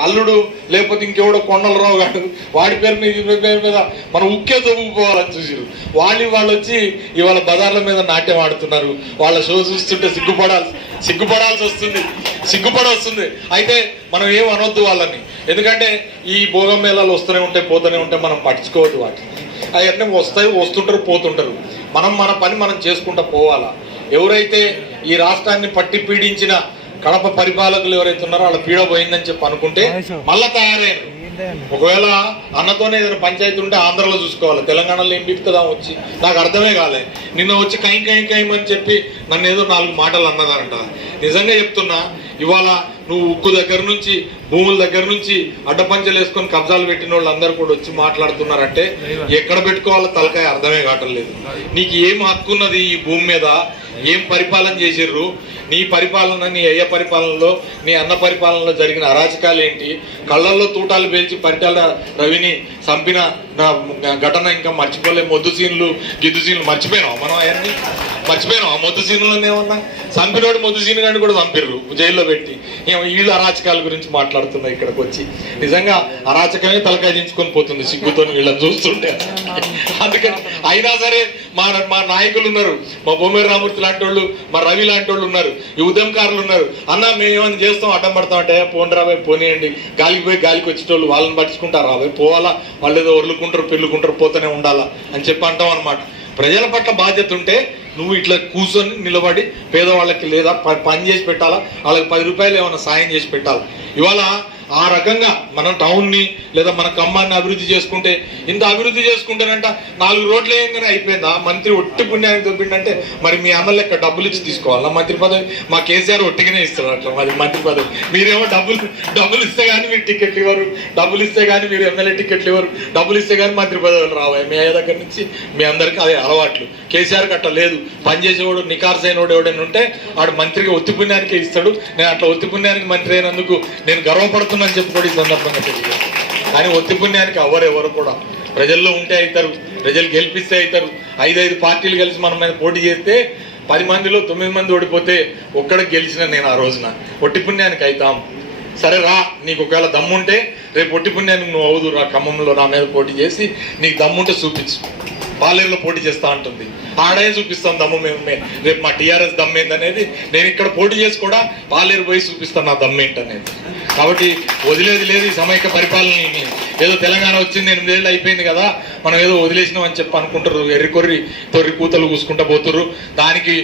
అల్లుడు లేకపోతే ఇంకెవడో కొండలరావు గారు వాడి పేరు మీద పేరు మీద మనం ఉక్కే తొమ్ముకుపోవాలని చూసారు వాళ్ళు వాళ్ళు వచ్చి ఇవాళ బజార్ల మీద నాట్యం ఆడుతున్నారు. వాళ్ళ షో చూస్తుంటే సిగ్గుపడాల్సి సిగ్గుపడాల్సి వస్తుంది. సిగ్గుపడొస్తుంది. అయితే మనం ఏం అనొద్దు వాళ్ళని. ఎందుకంటే ఈ భోగం మేళాలు వస్తూనే ఉంటాయి పోతూనే ఉంటాయి మనం పట్టించుకోవద్దు వాటిని. అవన్నీ వస్తాయి వస్తుంటారు పోతుంటారు. మనం మన పని మనం చేసుకుంటూ పోవాలా? ఎవరైతే ఈ రాష్ట్రాన్ని పట్టి పీడించిన కడప పరిపాలకులు ఎవరైతే ఉన్నారో వాళ్ళ పీడ పోయిందని చెప్పి అనుకుంటే మళ్ళా తయారయ్యారు. ఒకవేళ అన్నతోనే ఏదైనా పంచాయతీ ఉంటే ఆంధ్రలో చూసుకోవాలి. తెలంగాణలో ఏం బిక్కుదా వచ్చి. నాకు అర్థమే కాలే. నిన్న వచ్చి కై కై కైం అని చెప్పి నన్ను ఏదో నాలుగు మాటలు అన్నదానంట నిజంగా చెప్తున్నా ఇవాళ నువ్వు ఉక్కు దగ్గర నుంచి భూముల దగ్గర నుంచి అడ్డపంచలు వేసుకొని కబ్జాలు పెట్టిన వాళ్ళందరూ కూడా వచ్చి మాట్లాడుతున్నారంటే ఎక్కడ పెట్టుకోవాలో తలకాయ అర్థమే కావటం లేదు. నీకు ఏం హక్కు ఉన్నది ఈ భూమి మీద? ఏం పరిపాలన చేసిర్రు? నీ పరిపాలన నీ అయ్య పరిపాలనలో నీ అన్న పరిపాలనలో జరిగిన అరాచకాలు ఏంటి? కళ్ళల్లో తూటాలు పేల్చి పరిటాల రవిని చంపిన నా ఘటన ఇంకా మర్చిపోలే. మొద్దు సీన్లు గిద్దు సీన్లు మర్చిపోయినాం మనం అవన్నీ మర్చిపోయినాం ఆ మొద్దు సీన్లు ఏమన్నా? చంపినోడు మొద్దు సీన్ కానీ కూడా చంపిర్రు. జైల్లో పెట్టి. ఏమో వీళ్ళు అరాచకాల గురించి మాట్లాడుతున్నాయి ఇక్కడికి వచ్చి. నిజంగా అరాచకమే తలకాయ దించుకొని పోతుంది సిగ్గుతో వీళ్ళని చూస్తుంటే. అందుకని అయినా సరే మా మా నాయకులు ఉన్నారు. మా బొమ్మేరు రామూర్తి లాంటి వాళ్ళు మా రవి లాంటి వాళ్ళు ఉన్నారు. ఈ ఉద్యమకారులు ఉన్నారు. అన్న మేము ఏమైనా చేస్తాం? అడ్డం పడతాం అంటే పోనీ రాబోయ్ పోనీయండి. గాలికి పోయి గాలికి వచ్చేటోళ్ళు వాళ్ళని పట్టించుకుంటారు రాబోయ్ పోవాలా? వాళ్ళు ఏదో ఒర్లుకుంటారు పెళ్ళుకుంటారు పోతూనే ఉండాలా అని చెప్పి అంటాం అనమాట ప్రజల పట్ల బాధ్యత ఉంటే నువ్వు ఇట్లా కూర్చొని నిలబడి పేదవాళ్ళకి లేదా ప- పని చేసి పెట్టాలా? వాళ్ళకి పది రూపాయలు ఏమైనా సాయం చేసి పెట్టాలి? ఇవాళ ఆ రకంగా మనం టౌన్ని లేదా మన ఖమ్మాన్ని అభివృద్ధి చేసుకుంటే ఇంత అభివృద్ధి చేసుకుంటేనంట నాలుగు రోడ్లు వేయంగానే అయిపోయిందా? మంత్రి ఒట్టి పుణ్యానికి దొబ్బిండంటే మరి మీ అన్న ఎక్కడ డబ్బులు ఇచ్చి తీసుకోవాలా? మంత్రి పదవి మా కేసీఆర్ ఒట్టిగానే ఇస్తారు అట్లా మరి మంత్రి పదవి. మీరేమో డబ్బులు డబ్బులు ఇస్తే కానీ మీరు టికెట్లు ఇవ్వరు డబ్బులు ఇస్తే కానీ మీరు ఎమ్మెల్యే టికెట్లు ఇవ్వరు డబ్బులు ఇస్తే కానీ మంత్రి పదవులు రావాలి. మీ అయ్యే దగ్గర నుంచి మీ అందరికీ అదే అలవాట్లు. కేసీఆర్ అట్లా లేదు. పనిచేసేవాడు నికార్సైనోడు ఎవడైనా ఉంటే వాడు మంత్రిగా ఒత్తి పుణ్యానికే ఇస్తాడు. నేను అట్లా ఒత్తి పుణ్యానికి మంత్రి అయినందుకు నేను గర్వపడుతున్నాను చెప్పి కూడా ఈ సందర్భంగా తెలియదు కానీ ఒత్తి పుణ్యానికి ఎవరు ఎవరు కూడా. ప్రజల్లో ఉంటే అవుతారు ప్రజలు గెలిపిస్తే అవుతారు. ఐదైదు పార్టీలు కలిసి మన మీద పోటీ చేస్తే పది మందిలో తొమ్మిది మంది ఓడిపోతే ఒక్కడ గెలిచిన నేను ఆ రోజున. ఒట్టి పుణ్యానికి అవుతాం సరే రా నీకు ఒకవేళ దమ్ముంటే రేపు ఒట్టి పుణ్యానికి నువ్వు అవుదు రా ఖమ్మంలో నా మీద పోటీ చేసి నీకు దమ్ముంటే చూపించు. పాలేరులో పోటీ చేస్తా ఉంటుంది ఆడే చూపిస్తాం దమ్ము మేము రేపు మా టీఆర్ఎస్ దమ్ము అనేది నేను ఇక్కడ పోటీ చేసి కూడా పాలేరు పోయి చూపిస్తాను నా దమ్ము ఏంటనేది. కాబట్టి వదిలేది లేదు ఈ సమైక్య పరిపాలన ఏదో తెలంగాణ వచ్చింది ఎనిమిదేళ్ళు అయిపోయింది కదా మనం ఏదో వదిలేసినాం అని చెప్పి అనుకుంటారు. ఎర్రి కొర్రి తొర్రి కూతలు కూసుకుంటా పోతుర్రు. దానికి